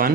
1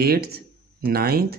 8th 9th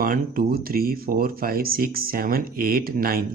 1 2 3 4 5 6 7 8 9،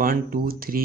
1 2 3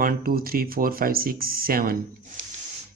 1 2 3 4 5 6 7.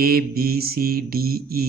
A B C D E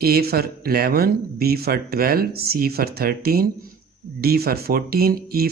A for 11, B for 12, C for 13, D for 14, E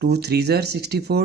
2 3 64،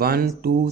1 2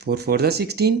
4 4 16،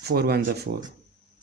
4 1 4،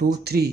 2 3.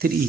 3.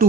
2.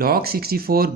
log 64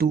2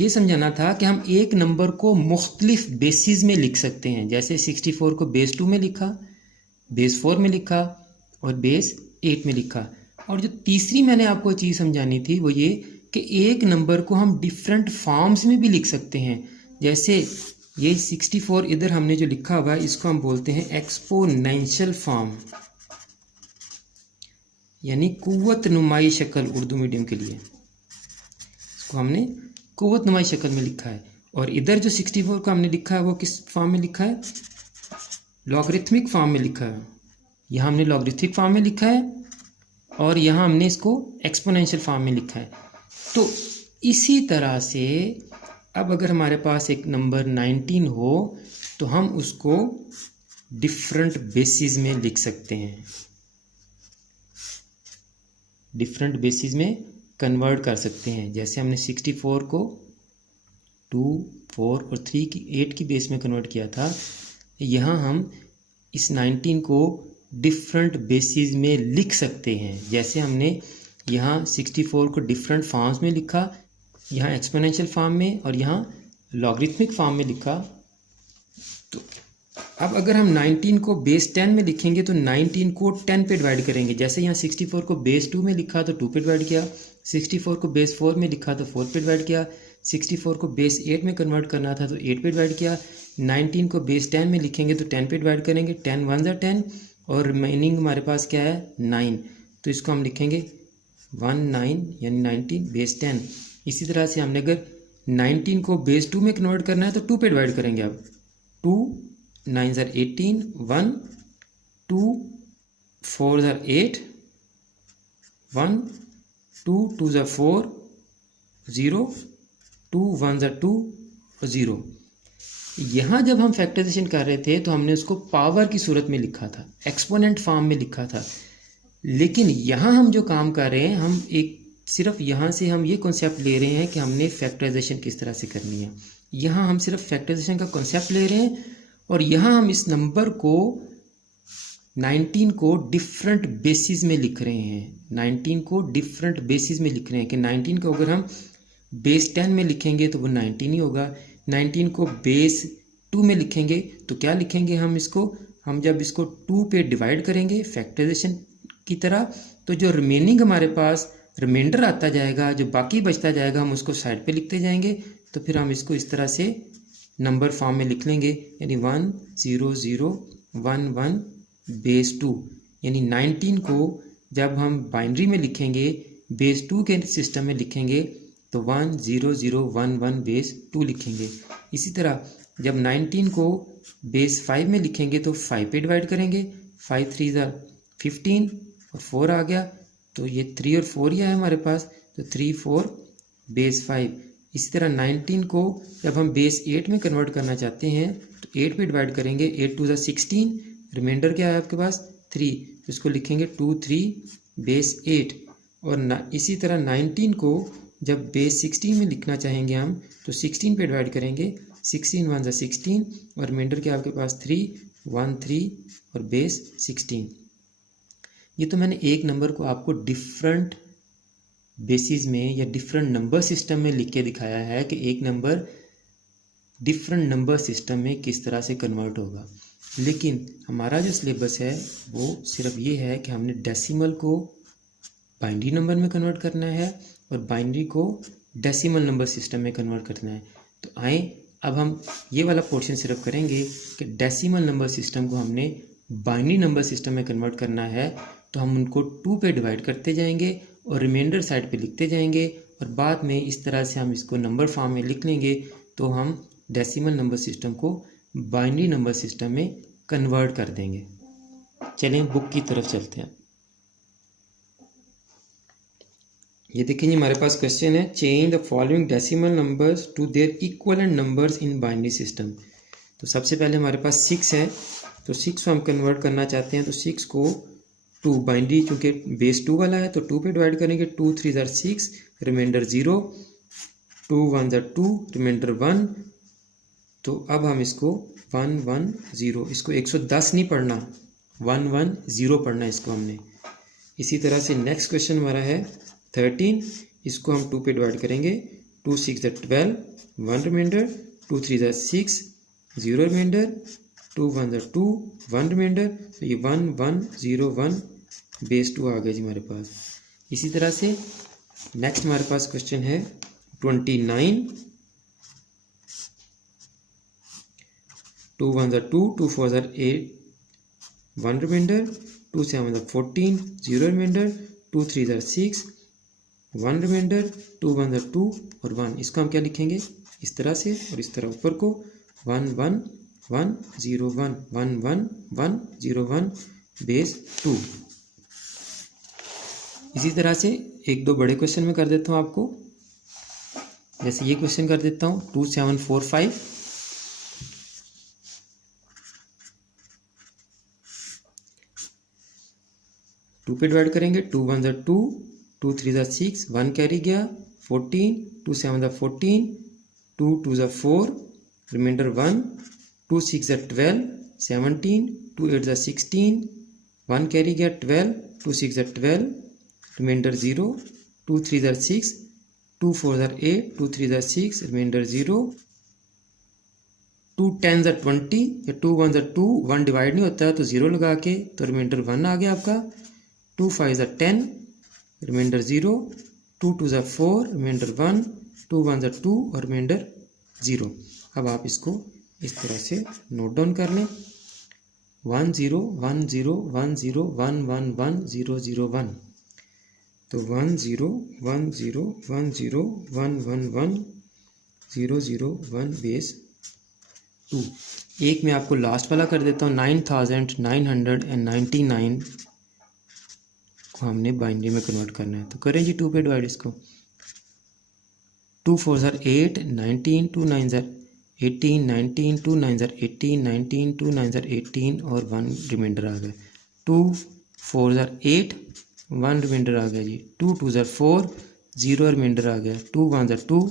ये समझाना था कि हम एक नंबर को मुख्तलिफ बेसिस में लिख सकते हैं। जैसे 64 को बेस 2 में लिखा, बेस 4 में लिखा और बेस 8 में लिखा। और जो तीसरी मैंने आपको चीज़ समझानी थी वो ये कि एक नंबर को हम डिफरेंट फॉर्म्स में भी लिख सकते हैं। जैसे ये 64 इधर हमने जो लिखा हुआ है इसको हम बोलते हैं एक्सपोनेंशियल फॉर्म, यानी कुव्वत नुमाई शक्ल उर्दू मीडियम के लिए। इसको हमने कुव्वत नुमाई शक्ल में लिखा है। और इधर जो 64 को हमने लिखा है वो किस फॉर्म में लिखा है? लॉगरिथमिक फॉर्म में लिखा है। यहाँ हमने लॉगरिथमिक फॉर्म में लिखा है और यहाँ हमने इसको एक्सपोनेंशियल फॉर्म में लिखा है। तो इसी तरह से अब अगर हमारे पास एक नंबर 19 हो तो हम उसको डिफरेंट बेसिस में लिख सकते हैं, डिफरेंट बेसिस में कन्वर्ट कर सकते हैं। जैसे हमने 64 को 2, 4 और 3 की 8 की बेस में कन्वर्ट किया था, यहाँ हम इस 19 को डिफरेंट बेसिस में लिख सकते हैं। जैसे हमने यहाँ 64 को डिफरेंट फॉर्म्स में लिखा, यहाँ एक्सपोनेंशियल फॉर्म में और यहाँ लॉगरिथमिक फॉर्म में लिखा। तो अब अगर हम 19 को बेस 10 में लिखेंगे तो 19 को 10 पे डिवाइड करेंगे। जैसे यहाँ 64 को बेस 2 में लिखा तो 2 पे डिवाइड किया, 64 को बेस 4 में लिखा तो 4 पे डिवाइड किया, 64 को बेस 8 में कन्वर्ट करना था तो 8 पे डिवाइड किया, 19 को बेस 10 में लिखेंगे तो 10 पे डिवाइड करेंगे, 10 1 ज़ा 10 और रिमेनिंग हमारे पास क्या है 9। तो इसको हम लिखेंगे 19 यानी 19 बेस 10। इसी तरह से हमने अगर 19 को बेस 2 में कन्वर्ट करना है तो 2 पे डिवाइड करेंगे। अब 2 9 ज़ा 18, 1 2 4 ज़ा 8, 1 2 2 ज़ा 4, 0 2 1 ज़ा 2 और 0। यहाँ जब हम फैक्टराइजेशन कर रहे थे तो हमने उसको पावर की सूरत में लिखा था, एक्सपोनेंट फॉर्म में लिखा था। लेकिन यहाँ हम जो काम कर रहे हैं, हम एक सिर्फ यहाँ से हम ये कॉन्सेप्ट ले रहे हैं कि हमने फैक्टराइजेशन किस तरह से करनी है। यहाँ हम सिर्फ फैक्टराइजेशन का कॉन्सेप्ट ले रहे हैं और यहाँ हम इस नंबर को 19 को डिफरेंट बेसिस में लिख रहे हैं। 19 को डिफरेंट बेसिस में लिख रहे हैं कि 19 को अगर हम बेस 10 में लिखेंगे तो वो 19 ही होगा, 19 को बेस 2 में लिखेंगे तो क्या लिखेंगे हम इसको, हम जब इसको 2 पे डिवाइड करेंगे फैक्टराइजेशन की तरह तो जो रिमेनिंग हमारे पास रिमाइंडर आता जाएगा, जो बाकी बचता जाएगा हम उसको साइड पे लिखते जाएंगे। तो फिर हम इसको इस तरह से नंबर फॉर्म में लिख लेंगे, यानी 1 0 0 1 1 बेस 2। यानी 19 को जब हम बाइनरी में लिखेंगे, बेस 2 के सिस्टम में लिखेंगे तो 1 0 0 1 1 बेस 2 लिखेंगे। इसी तरह जब 19 को बेस 5 में लिखेंगे तो 5 पे डिवाइड करेंगे, 5 3 ज़ा 15 और 4 आ गया तो ये 3 और 4 ही है हमारे पास, तो 3 4 बेस 5। इसी तरह 19 को जब हम बेस 8 में कन्वर्ट करना चाहते हैं तो 8 पे डिवाइड करेंगे, 8 2 ज़ा 16, रिमाइंडर क्या है आपके पास 3, तो इसको लिखेंगे 2 3 बेस 8। और इसी तरह 19 को जब बेस 16 में लिखना चाहेंगे हम तो 16 पे डिवाइड करेंगे, 16 1 ज़ा 16 और रिमाइंडर क्या आपके पास 3 1 3 और बेस 16। ये तो मैंने एक नंबर को आपको डिफरेंट बेसिस में या डिफरेंट नंबर सिस्टम में लिख के दिखाया है कि एक नंबर डिफरेंट नंबर सिस्टम में किस तरह से कन्वर्ट होगा। लेकिन हमारा जो सिलेबस है वो सिर्फ ये है कि हमने डेसिमल को बाइनरी नंबर में कन्वर्ट करना है और बाइनरी को डेसिमल नंबर सिस्टम में कन्वर्ट करना है। तो आए अब हम ये वाला पोर्शन सिर्फ करेंगे कि डेसिमल नंबर सिस्टम को हमने बाइनरी नंबर सिस्टम में कन्वर्ट करना है। तो हम उनको 2 पे डिवाइड करते जाएंगे और रिमाइंडर साइड पे लिखते जाएंगे और बाद में इस तरह से हम इसको नंबर फॉर्म में लिख लेंगे तो हम डेसिमल नंबर सिस्टम को बाइनरी नंबर सिस्टम में कन्वर्ट कर देंगे। चलें बुक की तरफ चलते हैं। ये देखिए हमारे पास क्वेश्चन है, change the following decimal numbers to their equivalent numbers in binary system. तो सबसे पहले हमारे पास 6 है, तो 6 को हम कन्वर्ट करना चाहते हैं तो 6 को 2 बाइनरी चूँकि बेस 2 वाला है तो 2 पे डिवाइड करेंगे, 2 3 ज़ा 6 रिमाइंडर 0, 2 1 ज़ा 2 रिमाइंडर 1। तो अब हम इसको 1 1 0, इसको 110 नहीं पढ़ना, 1 1 0 पढ़ना है इसको हमने। इसी तरह से नेक्स्ट क्वेश्चन हमारा है 13, इसको हम 2 पे डिवाइड करेंगे, 2 6 12, 1 remainder, 2 3 6, 0 remainder, 2 1 2, 1 remainder, तो ये 1 1 0 1 बेस 2 आ गया जी हमारे पास। इसी तरह से नेक्स्ट हमारे पास क्वेश्चन है 29, 2 1 2, 2 4 8, 1 remainder, 2 7 14, 0 remainder, 2 3 6, 1 remainder, 2 1 2 और 1। इसको हम क्या लिखेंगे इस तरह से, और इस तरह ऊपर को 1 1 1 0 1 1 1 1 0 1 बेस 2। इसी तरह से एक दो बड़े क्वेश्चन में कर देता हूँ आपको। जैसे ये क्वेश्चन कर देता हूँ 2 7 4 5, 2 पे डिवाइड करेंगे, 2 1 2, 2 3 6, 1 कैरी गया, 14, 2 7 14, 2 2 4, रिमाइंडर 1, 2 6 12, 17, 2 8 16, 1 कैरी गया 12, 2 6 12, रिमाइंडर 0, 2 3 6, 2 4 8, 2 3 6, रिमाइंडर 0, 2 10 20 या 2 1 2, 1 डिवाइड नहीं होता है तो 0 लगा के तो रिमाइंडर 1 आ गया आपका। 2 5 10, रिमाइंडर 0, 2 2 4, रिमाइंडर 1, 2 1 2 और रिमाइंडर 0। अब आप इसको इस तरह से नोट डाउन कर लें, 1 0 1 0 1 0 1 1 1 0 0 1। तो 1 0 1 0 1 0 1 1 1 0 0 1 बेस 2। एक मैं आपको लास्ट वाला कर देता हूँ, 9999 को हमने बाइनरी में कन्वर्ट करना है। तो करें जी 2 पे डिवाइड इसको, 2 4 8, 19, 2 9 18, 19, 2 9 18, 19, 2 9 18 और 1 रिमाइंडर आ गया। 2 4 8, 1 रिमाइंडर आ गया जी। 2 2 4, 0 रिमाइंडर आ गया। 2 1 2,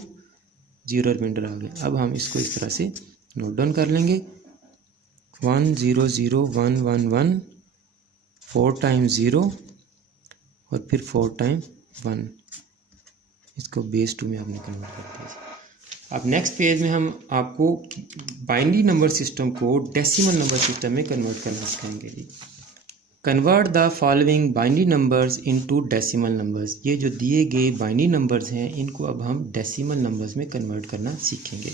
0 रिमाइंडर आ गया। अब हम इसको इस तरह से नोट डाउन कर लेंगे, 1 0 0 1 1 1, 4 टाइम्स 0 और फिर 4 टाइम 1। इसको बेस 2 में आपने कन्वर्ट कर दिया। अब नेक्स्ट पेज में हम आपको बाइनरी नंबर सिस्टम को डेसिमल नंबर सिस्टम में कन्वर्ट करना सिखाएंगे जी। Convert the following binary numbers into decimal numbers. ये जो दिए गए बाइनरी नंबर्स हैं इनको अब हम डेसिमल नंबर्स में कन्वर्ट करना सीखेंगे।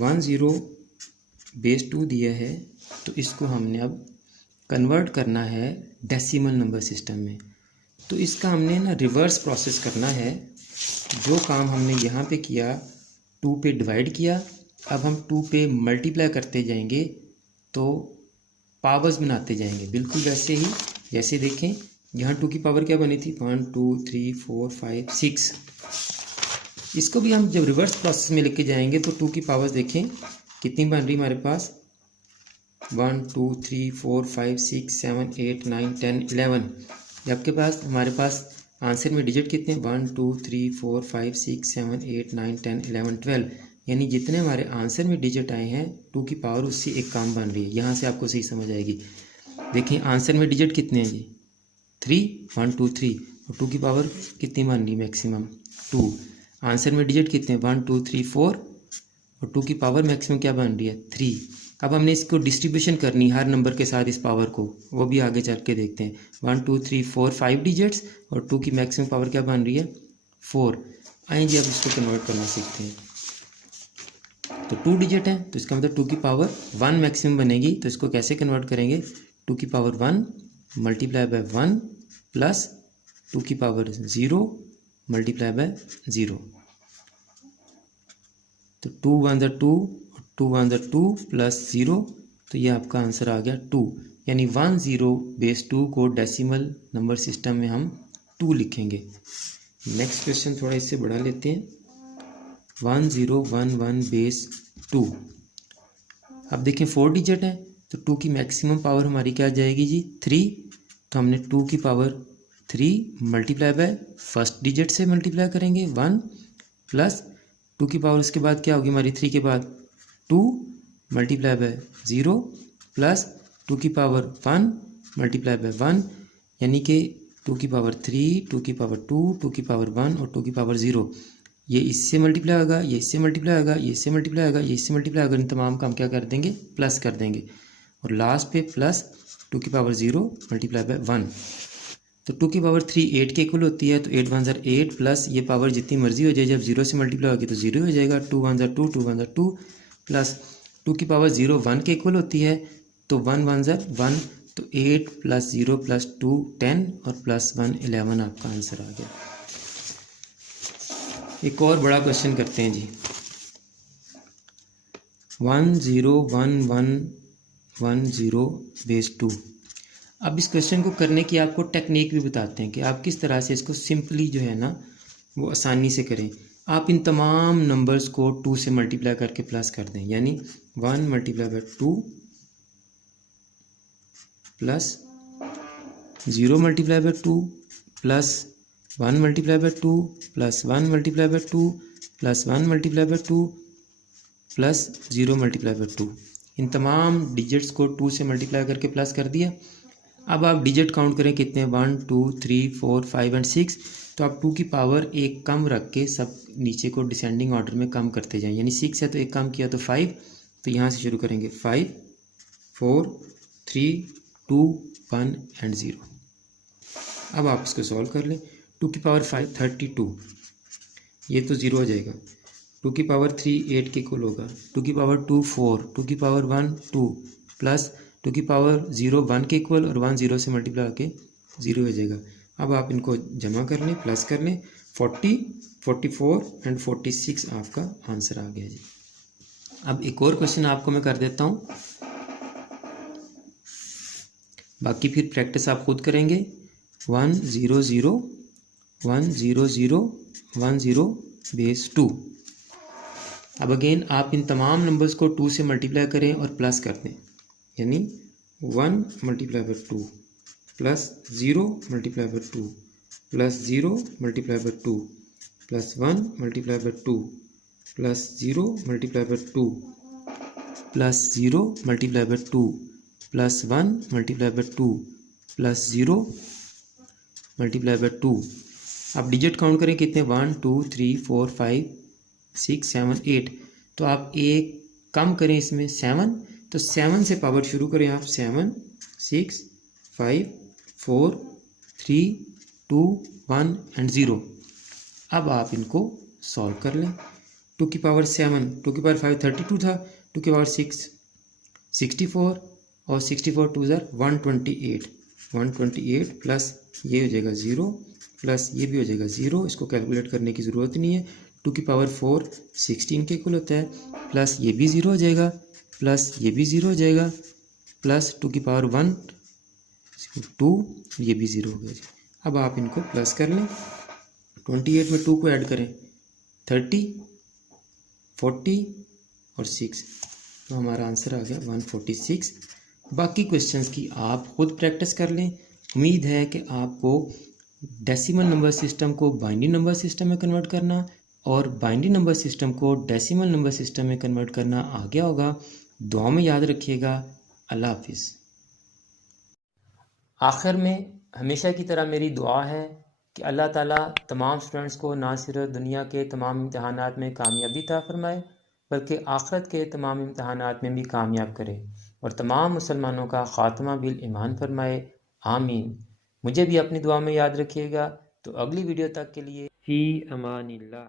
1 0 बेस 2 दिया है तो इसको हमने अब कन्वर्ट करना है डेसिमल नंबर सिस्टम में। तो इसका हमने ना रिवर्स प्रोसेस करना है। जो काम हमने यहाँ पे किया, 2 पे डिवाइड किया, अब हम 2 पे मल्टीप्लाई करते जाएंगे तो पावर्स बनाते जाएंगे, बिल्कुल वैसे ही जैसे देखें यहाँ 2 की पावर क्या बनी थी, 1 2 3 4 5 6। इसको भी हम जब रिवर्स प्रोसेस में लेके जाएंगे तो 2 की पावर्स देखें कितनी बन रही हमारे पास, 1 2 3 4 5 6 7 8 9 10 11। आपके पास हमारे पास आंसर में डिजिट कितने, 1 2 3 4 5 6 7 8 9 10 11 12। यानी जितने हमारे आंसर में डिजिट आए हैं 2 की पावर उससे एक काम बन रही है। यहाँ से आपको सही समझ आएगी। देखिए आंसर में डिजिट कितने हैं जी, 3 1 2 3 और 2 की पावर कितनी बन रही, मैक्सिमम 2। आंसर में डिजिट कितने, 1 2 3 4 और 2 की पावर मैक्सिमम क्या बन रही है, 3। अब हमने इसको डिस्ट्रीब्यूशन करनी हर नंबर के साथ इस पावर को, वो भी आगे चल के देखते हैं। 1 2 3 4 5 डिजिट्स और 2 की मैक्सिमम पावर क्या बन रही है, 4। आइए जी अब इसको कन्वर्ट करना सीखते हैं। तो 2 डिजिट है तो इसका मतलब 2 की पावर 1 मैक्सिमम बनेगी। तो इसको कैसे कन्वर्ट करेंगे, 2 की पावर 1 मल्टीप्लाई बाय 1 प्लस 2 की पावर 0 मल्टीप्लाई बाय 0। तो 2 1 2, 2 1 2 प्लस 0, तो ये आपका आंसर आ गया 2। यानी 1 0 बेस 2 को डेसिमल नंबर सिस्टम में हम 2 लिखेंगे। नेक्स्ट क्वेश्चन थोड़ा इससे बढ़ा लेते हैं, 1 0 1 1 बेस 2। अब देखें 4 डिजिट है तो 2 की मैक्सिमम पावर हमारी क्या आ जाएगी जी, 3। तो हमने 2 की power 3 multiply by first digit से मल्टीप्लाई करेंगे 1 प्लस 2 की पावर उसके बाद क्या होगी हमारी, 3 के बाद 2 मल्टीप्लाई बाय 0 प्लस 2 की पावर 1 मल्टीप्लाई बाय 1। यानी कि 2 की पावर 3, 2 की पावर 2, 2 की पावर 1 और 2 की पावर 0। ये इससे मल्टीप्लाई होगा, ये इससे मल्टीप्लाई होगा, ये इससे मल्टीप्लाई होगा, ये इससे मल्टीप्लाई होगा। इन तमाम का हम क्या कर देंगे, प्लस कर देंगे। और लास्ट पे प्लस 2 की पावर 0 मल्टीप्लाई बाय 1। तो 2 की पावर 3 8 के इक्वल होती है, तो 8 1 ज़र 8 प्लस ये पावर जितनी मर्जी हो जाए, जब 0 से मल्टीप्लाई होगी तो 0 हो जाएगा। 2 1 ज़र 2, 2 1 ज़र 2 प्लस 2 की पावर 0 1 के इक्वल होती है, तो 1 1 ज़र 1, तो 8 प्लस 0 प्लस 2 10 और प्लस 1 11 आपका आंसर आ गया। एक और बड़ा क्वेश्चन करते हैं जी। 1 0 1 1 1 0 बेस 2। अब इस क्वेश्चन को करने की आपको टेक्निक भी बताते हैं कि आप किस तरह से इसको सिंपली जो है ना वो आसानी से करें। आप इन तमाम नंबर्स को 2 से मल्टीप्लाई करके प्लस कर दें, यानी 1 multiply by 2 plus 0 multiply by 2 plus 1 multiply by 2 plus 1 multiply by 2 plus 1 multiply by 2 plus 0 multiply by 2। इन तमाम डिजिट्स को 2 से मल्टीप्लाई करके प्लस कर दिया। अब आप डिजिट काउंट करें कितने, 1 2 3 4 5 एंड 6। तो आप 2 की पावर एक कम रख के सब नीचे को डिसेंडिंग ऑर्डर में कम करते जाएं, यानी 6 है तो एक कम किया तो 5, तो यहाँ से शुरू करेंगे 5 4 3 2 1 एंड 0। अब आप इसको सॉल्व कर लें। 2 की पावर 5 32, ये तो 0 हो जाएगा। 2 की पावर 3 8 के इक्वल होगा। 2 की पावर 2 4, 2 की पावर 1 2 प्लस 2 की पावर 0 1 के इक्वल और 1 0 से मल्टीप्लाई होके 0 हो जाएगा। अब आप इनको जमा कर लें, प्लस कर लें। 40 44 एंड 46 आपका आंसर आ गया जी। अब एक और क्वेश्चन आपको मैं कर देता हूँ, बाकी फिर प्रैक्टिस आप खुद करेंगे। 1 0 0 1 0 0 1 0 बेस 2। अब अगेन आप इन तमाम नंबर्स को 2 से मल्टीप्लाई करें और प्लस कर दें, यानी 1 multiply by 2 plus 0 multiply by 2 plus 0 multiply by 2 plus 1 multiply by 2 plus 0 multiply by 2 plus 0 multiply by 2 plus 1 multiply by 2 plus 0 multiply by 2। आप डिजिट काउंट करें कितने, 1 2 3 4 5 6 7 8। तो आप एक कम करें इसमें 7, तो 7 से पावर शुरू करें आप, 7 6 5 4 3 2 1 एंड 0। अब आप इनको सॉल्व कर लें। 2 की पावर 7, 2 की पावर 5 32 था, 2 की पावर 6 64 और 64 2 ज़र 128 128 प्लस ये हो जाएगा 0 प्लस ये भी हो जाएगा 0। इसको कैलकुलेट करने की ज़रूरत नहीं है। 2 की पावर 4 16 के इक्वल होता है, प्लस ये भी 0 हो जाएगा, प्लस ये भी 0 हो जाएगा, प्लस 2 की पावर 1 2, ये भी 0 हो गया जी। अब आप इनको प्लस कर लें। 28 में 2 को ऐड करें, 30 40 और 6, तो हमारा आंसर आ गया 146। बाकी क्वेश्चंस की आप खुद प्रैक्टिस कर लें। उम्मीद है कि आपको डेसिमल नंबर सिस्टम को बाइनरी नंबर सिस्टम में कन्वर्ट करना और बाइनरी नंबर सिस्टम को डेसिमल नंबर सिस्टम में कन्वर्ट करना आ गया होगा। दुआ में याद रखिएगा। अल्लाह हाफिज़। आखिर में हमेशा की तरह मेरी दुआ है कि अल्लाह ताला तमाम स्टूडेंट्स को ना सिर्फ दुनिया के तमाम इम्तहानात में कामयाबी अता फरमाए बल्कि आखिरत के तमाम इम्तहानात में भी कामयाब करे और तमाम मुसलमानों का ख़ात्मा बिल ईमान फरमाए। आमीन। मुझे भी अपनी दुआ में याद रखिएगा। तो अगली वीडियो तक के लिए फ़ी अमानिल्लाह।